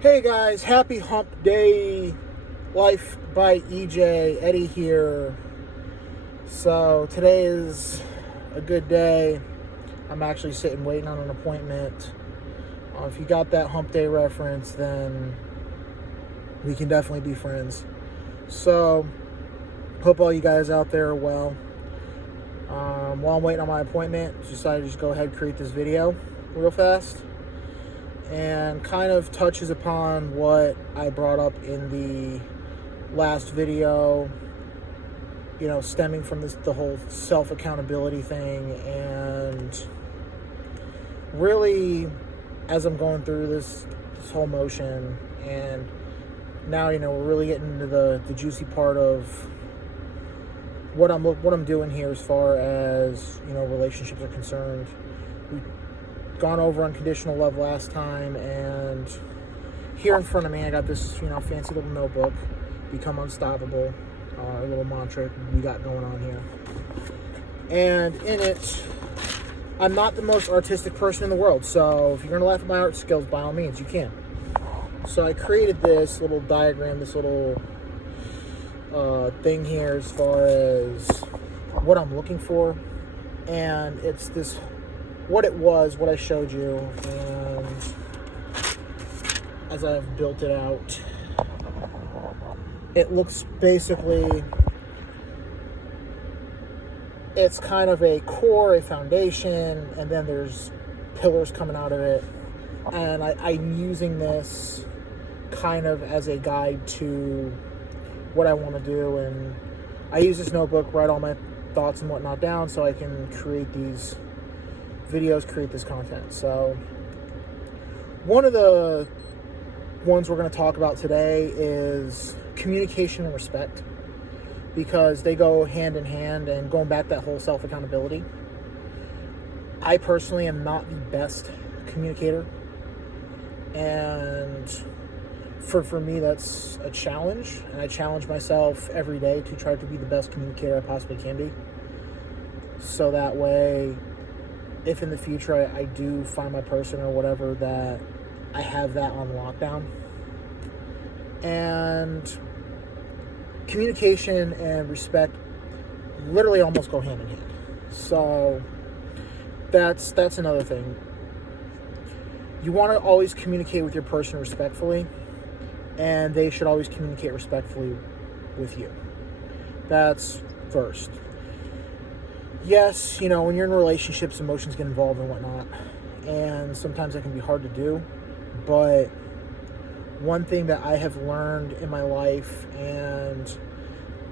Hey guys, happy hump day. Life by EJ, Eddie here. So today is a good day. I'm actually sitting waiting on an appointment. If you got that hump day reference, then we can definitely be friends. So hope all you guys out there are well. While I'm waiting on my appointment, decided to just go ahead and create this video real fast. And kind of touches upon what I brought up in the last video, stemming from the whole self-accountability thing. And really, as I'm going through this whole motion, and now, we're really getting into the juicy part of what I'm doing here as far as, relationships are concerned. We've gone over unconditional love last time, and here in front of me I got this fancy little notebook, Become Unstoppable, a little mantra we got going on here. And in it, I'm not the most artistic person in the world, so if you're gonna laugh at my art skills, by all means you can. So I created this little diagram, this little thing here as far as what I'm looking for, and it's this what I showed you, and as I've built it out, it looks basically, it's kind of a core, a foundation, and then there's pillars coming out of it, and I'm using this kind of as a guide to what I want to do. And I use this notebook, write all my thoughts and whatnot down so I can create these videos, create this content. So one of the ones we're going to talk about today is communication and respect, because they go hand in hand. And going back to that whole self-accountability, I personally am not the best communicator, and for me that's a challenge, and I challenge myself every day to try to be the best communicator I possibly can be, so that way, if in the future I do find my person or whatever, that I have that on lockdown. And communication and respect literally almost go hand in hand. So that's another thing. You want to always communicate with your person respectfully, and they should always communicate respectfully with you. That's first. Yes, when you're in relationships, emotions get involved and whatnot, and sometimes that can be hard to do. But one thing that I have learned in my life, and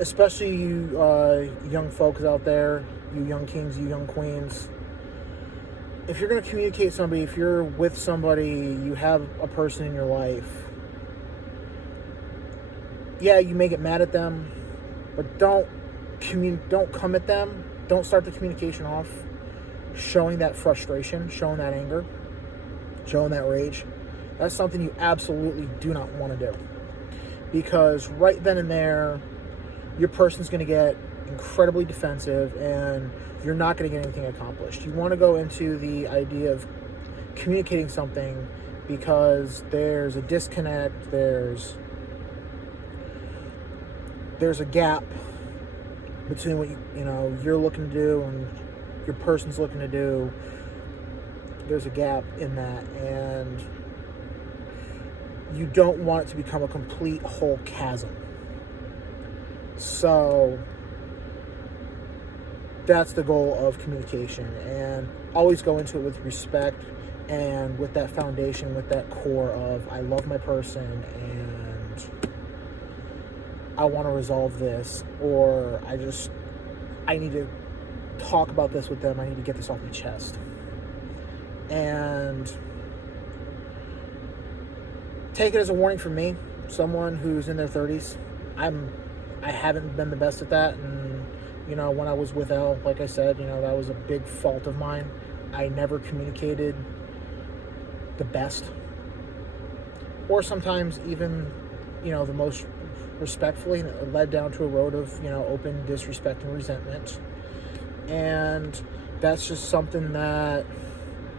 especially you young folks out there, you young kings, you young queens, if you're going to communicate with somebody, if you're with somebody, you have a person in your life, yeah, you may get mad at them, but don't come at them. Don't start the communication off showing that frustration, showing that anger, showing that rage. That's something you absolutely do not want to do, because right then and there, your person's going to get incredibly defensive, and you're not going to get anything accomplished. You want to go into the idea of communicating something because there's a disconnect, there's a gap between what you're looking to do and your person's looking to do. There's a gap in that, and you don't want it to become a complete whole chasm. So that's the goal of communication, and always go into it with respect and with that foundation, with that core of I love my person and I want to resolve this, or I need to talk about this with them. I need to get this off my chest. And take it as a warning from me, someone who's in their 30s. I haven't been the best at that, and when I was with Elle, like I said, that was a big fault of mine. I never communicated the best, or sometimes even the most respectfully, and it led down to a road of open disrespect and resentment. And that's just something that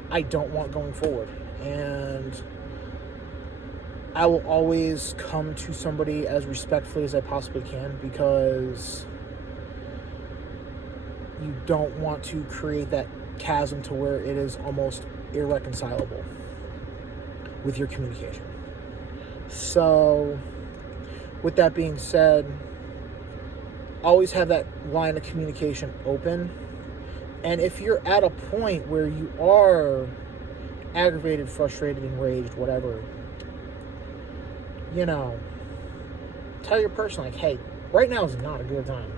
I don't want going forward. And I will always come to somebody as respectfully as I possibly can, because you don't want to create that chasm to where it is almost irreconcilable with your communication. So, with that being said, always have that line of communication open. And if you're at a point where you are aggravated, frustrated, enraged, whatever, tell your person, like, hey, right now is not a good time,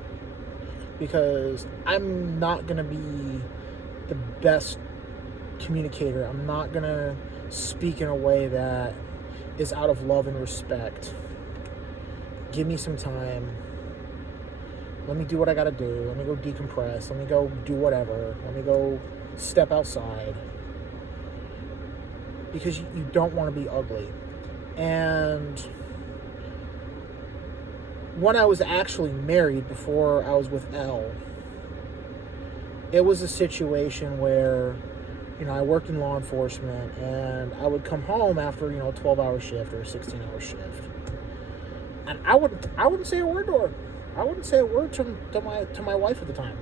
because I'm not going to be the best communicator. I'm not going to speak in a way that is out of love and respect. Give me some time. Let me do what I got to do. Let me go decompress. Let me go do whatever. Let me go step outside. Because you don't want to be ugly. And when I was actually married, before I was with Elle, it was a situation where, I worked in law enforcement, and I would come home after, a 12-hour shift or a 16-hour shift. And I wouldn't say a word to her. I wouldn't say a word to my wife at the time,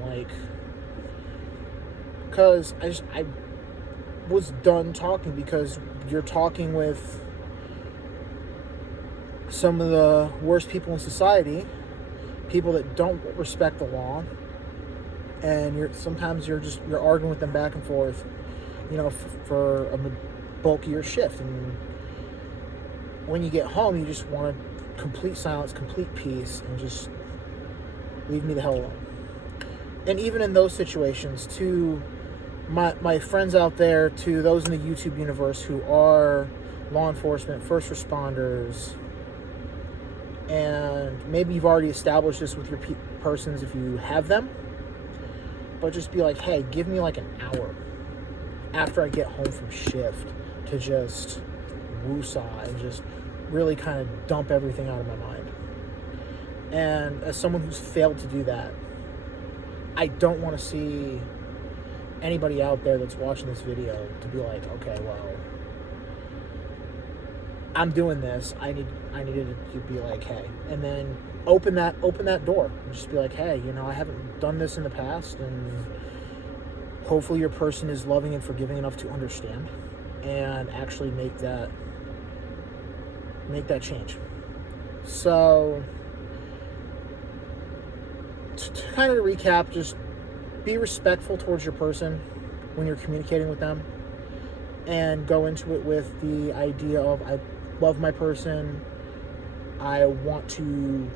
because I was done talking, because you're talking with some of the worst people in society, people that don't respect the law, and sometimes you're arguing with them back and forth, for a bulk of your shift. And when you get home, you just want complete silence, complete peace, and just leave me the hell alone. And even in those situations, to my friends out there, to those in the YouTube universe who are law enforcement, first responders, and maybe you've already established this with your persons if you have them, but just be like, hey, give me like an hour after I get home from shift to just woosah and just really kind of dump everything out of my mind. And as someone who's failed to do that, I don't want to see anybody out there that's watching this video to be like, okay, well, I'm doing this. I needed to be like, hey, and then open that door and just be like, hey, I haven't done this in the past, and hopefully your person is loving and forgiving enough to understand and actually make that change. So, to kind of recap, just be respectful towards your person when you're communicating with them, and go into it with the idea of, I love my person, I want to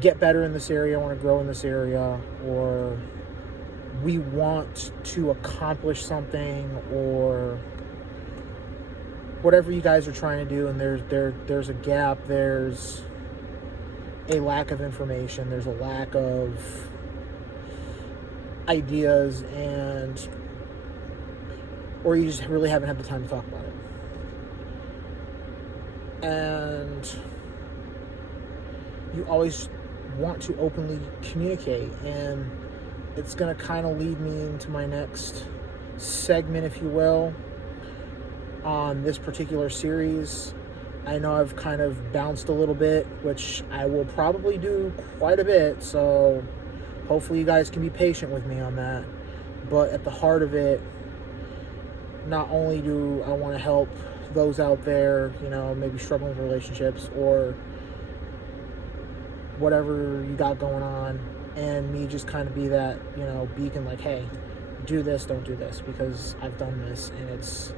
get better in this area, I want to grow in this area, or we want to accomplish something, or whatever you guys are trying to do, and there's a gap, there's a lack of information, there's a lack of ideas, or you just really haven't had the time to talk about it. And you always want to openly communicate, and it's going to kind of lead me into my next segment, if you will, on this particular series. I know I've kind of bounced a little bit, which I will probably do quite a bit, so hopefully you guys can be patient with me on that. But at the heart of it, not only do I want to help those out there, maybe struggling with relationships or whatever you got going on, and me just kind of be that, beacon, like, hey, do this, don't do this, because I've done this and it's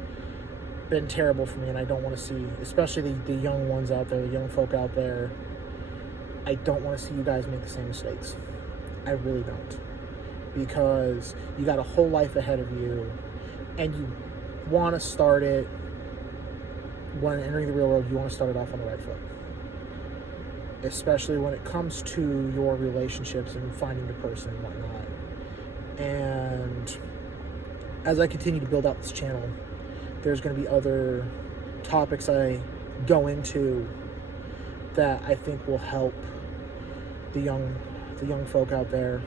been terrible for me, and I don't want to see, especially the young ones out there, the young folk out there, I don't want to see you guys make the same mistakes. I really don't. Because you got a whole life ahead of you, and you want to start it, when entering the real world, you want to start it off on the right foot. Especially when it comes to your relationships and finding the person and whatnot. And as I continue to build out this channel, there's going to be other topics I go into that I think will help the young folk out there.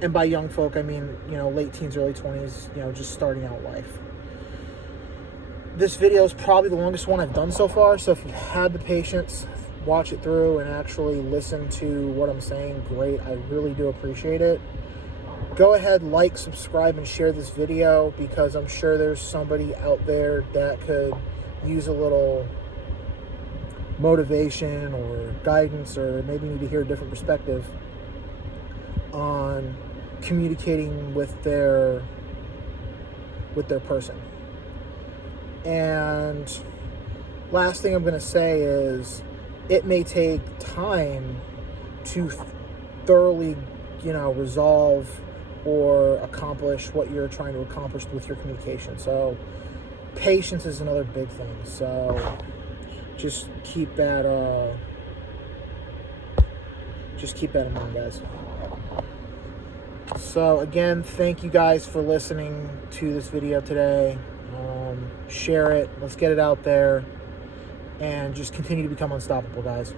And by young folk, I mean, late teens, early 20s, just starting out life. This video is probably the longest one I've done so far, so if you had the patience, watch it through and actually listen to what I'm saying, great. I really do appreciate it. Go ahead, like, subscribe, and share this video, because I'm sure there's somebody out there that could use a little motivation or guidance, or maybe need to hear a different perspective on communicating with their person. And last thing I'm going to say is, it may take time to thoroughly, resolve or accomplish what you're trying to accomplish with your communication. So patience is another big thing. So just keep that in mind, guys. So again, thank you guys for listening to this video today. Share it. Let's get it out there. And just continue to become unstoppable, guys.